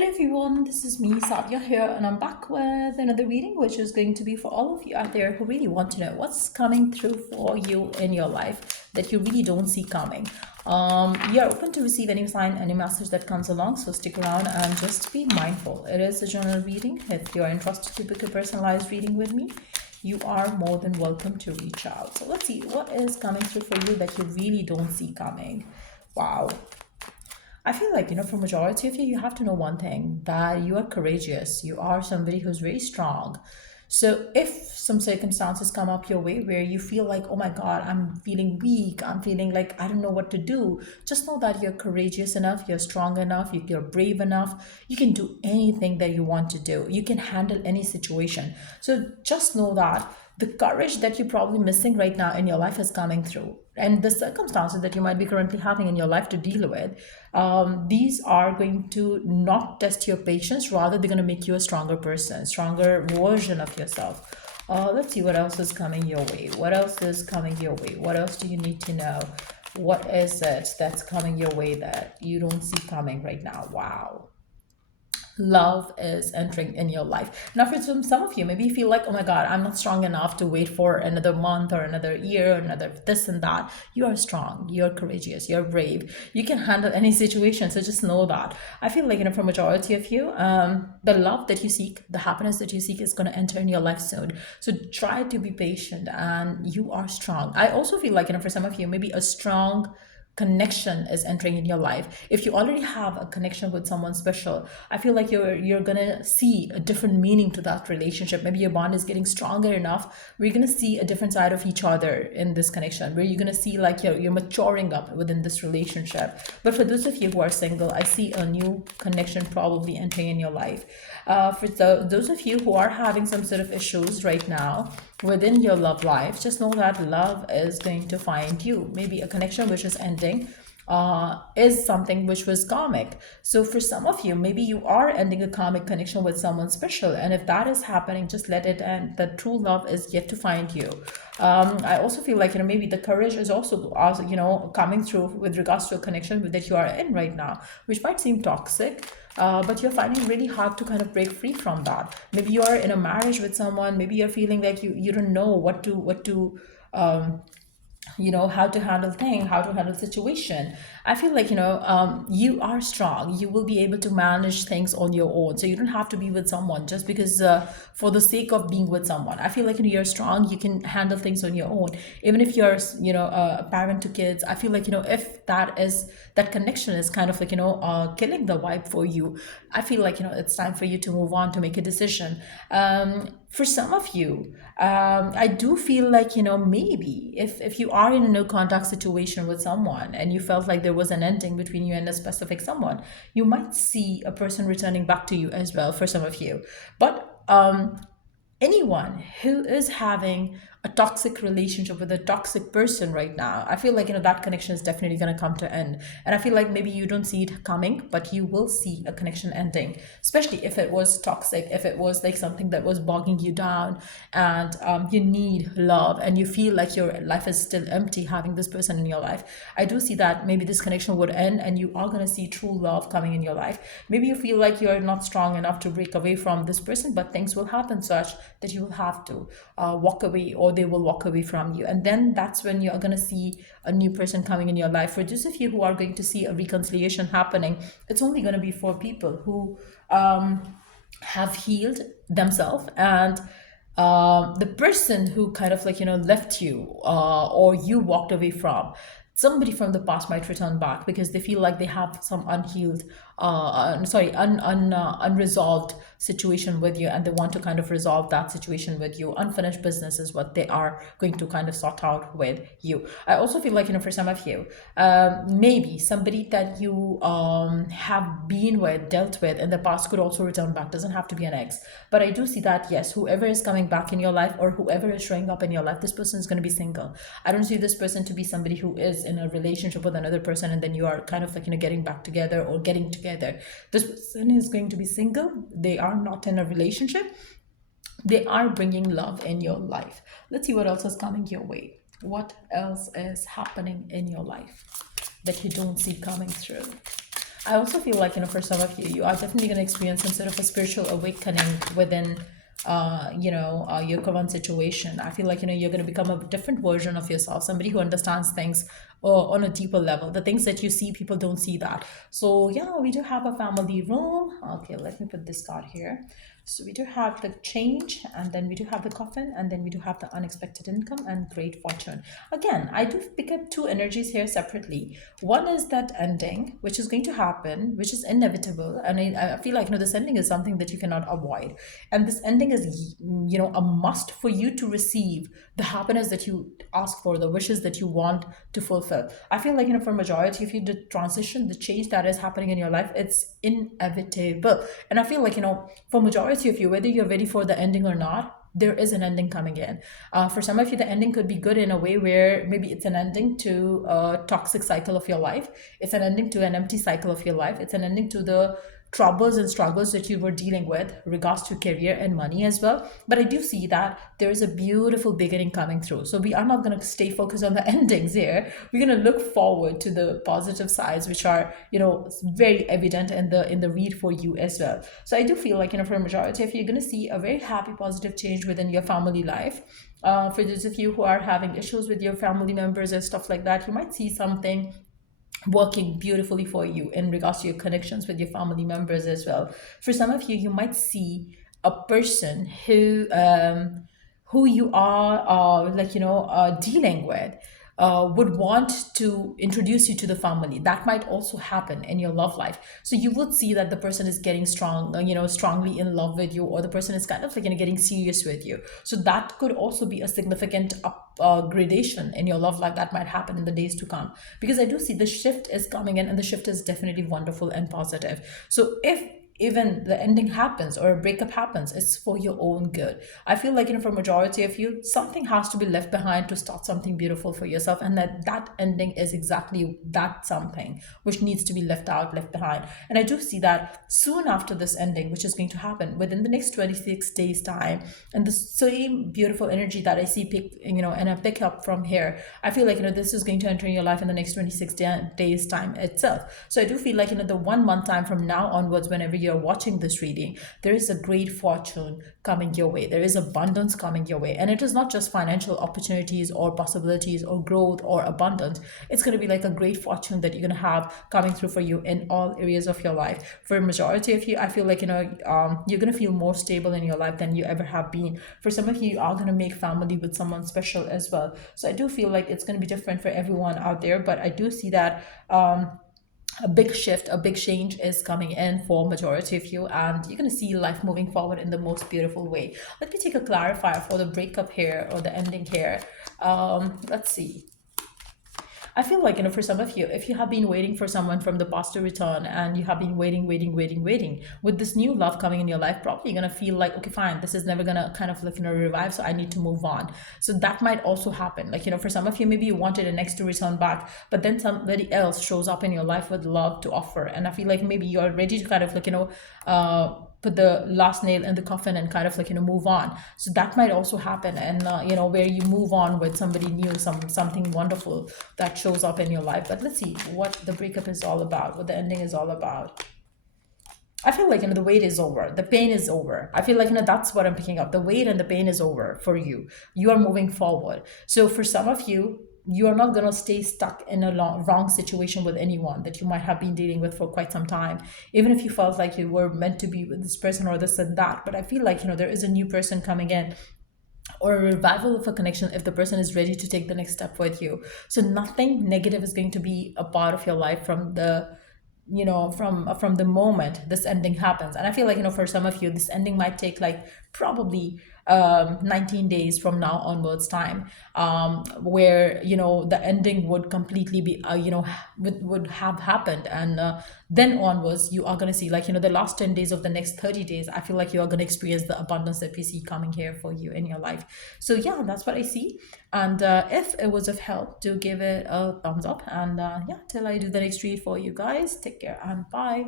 Hello everyone, this is me, Sadia here, and I'm back with another reading, which is going to be for all of you out there who really want to know what's coming through for you in your life that you really don't see coming. You're open to receive any sign, any message that comes along, so stick around and just be mindful. It is a general reading. If you're interested to book a personalized reading with me, you are more than welcome to reach out. So let's see what is coming through for you that you really don't see coming. Wow. I feel like, for majority of you, you have to know one thing, that you are courageous. You are somebody who's very strong. So if some circumstances come up your way where you feel like, oh my God, I'm feeling weak, I'm feeling like I don't know what to do, just know that you're courageous enough, you're strong enough, you're brave enough. You can do anything that you want to do. You can handle any situation. So just know that the courage that you're probably missing right now in your life is coming through, and the circumstances that you might be currently having in your life to deal with, these are going to not test your patience, rather they're going to make you a stronger person, stronger version of yourself. Let's see what else is coming your way. What else is coming your way? What else do you need to know? What is it that's coming your way that you don't see coming right now? Wow. Love is entering in your life. Now, for some of you, maybe you feel like, oh my God, I'm not strong enough to wait for another month or another year or another this and that. You are strong, you're courageous, you're brave, you can handle any situation. So just know that. I feel like, for majority of you, the love that you seek, the happiness that you seek is going to enter in your life soon. So try to be patient, and you are strong. I also feel like, for some of you, maybe a strong connection is entering in your life. If you already have a connection with someone special, I feel like you're gonna see a different meaning to that relationship. Maybe your bond is getting stronger enough where you're gonna see a different side of each other in this connection, where you're gonna see like you're maturing up within this relationship. But for those of you who are single, I see a new connection probably entering in your life. For those of you who are having some sort of issues right now within your love life, just know that love is going to find you. Maybe a connection which is ending is something which was karmic. So for some of you, maybe you are ending a karmic connection with someone special, and if that is happening, just let it end. The true love is yet to find you. I also feel like, maybe the courage is also coming through with regards to a connection that you are in right now, which might seem toxic, but you're finding really hard to kind of break free from that. Maybe you are in a marriage with someone, maybe you're feeling like you don't know how to handle thing, how to handle situation. I feel like, you are strong, you will be able to manage things on your own, so you don't have to be with someone just because for the sake of being with someone. I feel like, you're strong, you can handle things on your own, even if you're a parent to kids. I feel like, if that connection is kind of like, killing the vibe for you, I feel like, it's time for you to move on, to make a decision. For some of you, I do feel like, maybe if you are in a no contact situation with someone and you felt like there was an ending between you and a specific someone, you might see a person returning back to you as well for some of you. But anyone who is having a toxic relationship with a toxic person right now, I feel like, that connection is definitely going to come to end. And I feel like maybe you don't see it coming, but you will see a connection ending, especially if it was toxic, if it was like something that was bogging you down, and you need love and you feel like your life is still empty having this person in your life. I do see that maybe this connection would end and you are going to see true love coming in your life. Maybe you feel like you're not strong enough to break away from this person, but things will happen such that you will have to walk away, or they will walk away from you, and then that's when you're going to see a new person coming in your life. For those of you who are going to see a reconciliation happening, it's only going to be for people who have healed themselves, and the person who kind of like left you, or you walked away from, somebody from the past might return back because they feel like they have some unresolved situation with you, and they want to kind of resolve that situation with you. Unfinished business is what they are going to kind of sort out with you. I also feel like, for some of you, maybe somebody that you have been with, dealt with in the past could also return back. Doesn't have to be an ex, but I do see that, yes, whoever is coming back in your life or whoever is showing up in your life, this person is going to be single. I don't see this person to be somebody who is in a relationship with another person and then you are kind of like getting back together or getting together. This person is going to be single. They are not in a relationship. They are bringing love in your life. Let's see what else is coming your way. What else is happening in your life that you don't see coming through? I also feel like, for some of you, you are definitely going to experience some sort of a spiritual awakening within, your current situation. I feel like, you're going to become a different version of yourself, somebody who understands things on a deeper level. The things that you see, people don't see that. So, yeah, we do have a family room. Okay, let me put this card here. So we do have the change, and then we do have the coffin, and then we do have the unexpected income and great fortune. Again, I do pick up two energies here separately. One is that ending, which is going to happen, which is inevitable, and I feel like, this ending is something that you cannot avoid, and this ending is, a must for you to receive the happiness that you ask for, the wishes that you want to fulfill. I feel like, for majority of you, the transition, the change that is happening in your life, it's inevitable. And I feel like, for majority of you, whether you're ready for the ending or not, there is an ending coming in. For some of you, the ending could be good in a way where maybe it's an ending to a toxic cycle of your life. It's an ending to an empty cycle of your life. It's an ending to the troubles and struggles that you were dealing with regards to career and money as well. But I do see that there is a beautiful beginning coming through, so we are not going to stay focused on the endings here. We're going to look forward to the positive sides, which are, very evident in the read for you as well. So I do feel like, for a majority of you, you're going to see a very happy positive change within your family life. For those of you who are having issues with your family members and stuff like that, you might see something working beautifully for you in regards to your connections with your family members as well. For some of you, you might see a person who you are dealing with would want to introduce you to the family. That might also happen in your love life. So you would see that the person is getting strong, strongly in love with you, or the person is kind of like, getting serious with you. So that could also be a significant gradation in your love life that might happen in the days to come. Because I do see the shift is coming in, and the shift is definitely wonderful and positive. So if even the ending happens or a breakup happens, it's for your own good. I feel like, for majority of you, something has to be left behind to start something beautiful for yourself, and that ending is exactly that something which needs to be left behind. And I do see that soon after this ending, which is going to happen within the next 26 days time, and the same beautiful energy that I see and I pick up from here, I feel like, this is going to enter in your life in the next 26 days time itself. So I do feel like, the 1 month time from now onwards, whenever you're watching this reading, there is a great fortune coming your way. There is abundance coming your way. And it is not just financial opportunities or possibilities or growth or abundance. It's going to be like a great fortune that you're going to have coming through for you in all areas of your life. For a majority of you, I feel like, you're going to feel more stable in your life than you ever have been. For some of you, you are going to make family with someone special as well. So I do feel like it's going to be different for everyone out there, but I do see that a big shift, a big change is coming in for majority of you, and you're going to see life moving forward in the most beautiful way. Let me take a clarifier for the breakup here or the ending here. Let's see. I feel like, for some of you, if you have been waiting for someone from the past to return, and you have been waiting, with this new love coming in your life, probably you're going to feel like, okay, fine, this is never going to kind of like, revive, so I need to move on. So that might also happen. Like, for some of you, maybe you wanted an ex to return back, but then somebody else shows up in your life with love to offer. And I feel like maybe you're ready to kind of like, put the last nail in the coffin and kind of like, move on. So that might also happen. And where you move on with somebody new, something wonderful that shows up in your life. But let's see what the breakup is all about, what the ending is all about. I feel like, the wait is over, the pain is over. I feel like, that's what I'm picking up. The wait and the pain is over for you. You are moving forward. So for some of you, you are not going to stay stuck in a wrong situation with anyone that you might have been dealing with for quite some time, even if you felt like you were meant to be with this person or this and that. But I feel like, there is a new person coming in, or a revival of a connection if the person is ready to take the next step with you. So nothing negative is going to be a part of your life from the from the moment this ending happens. And I feel like, for some of you, this ending might take like probably 19 days from now onwards time, where the ending would completely be would have happened. And then onwards, you are going to see like, the last 10 days of the next 30 days, I feel like you are going to experience the abundance that we see coming here for you in your life. So yeah, that's what I see. And if it was of help, do give it a thumbs up. And yeah, till I do the next read for you guys, take care and bye.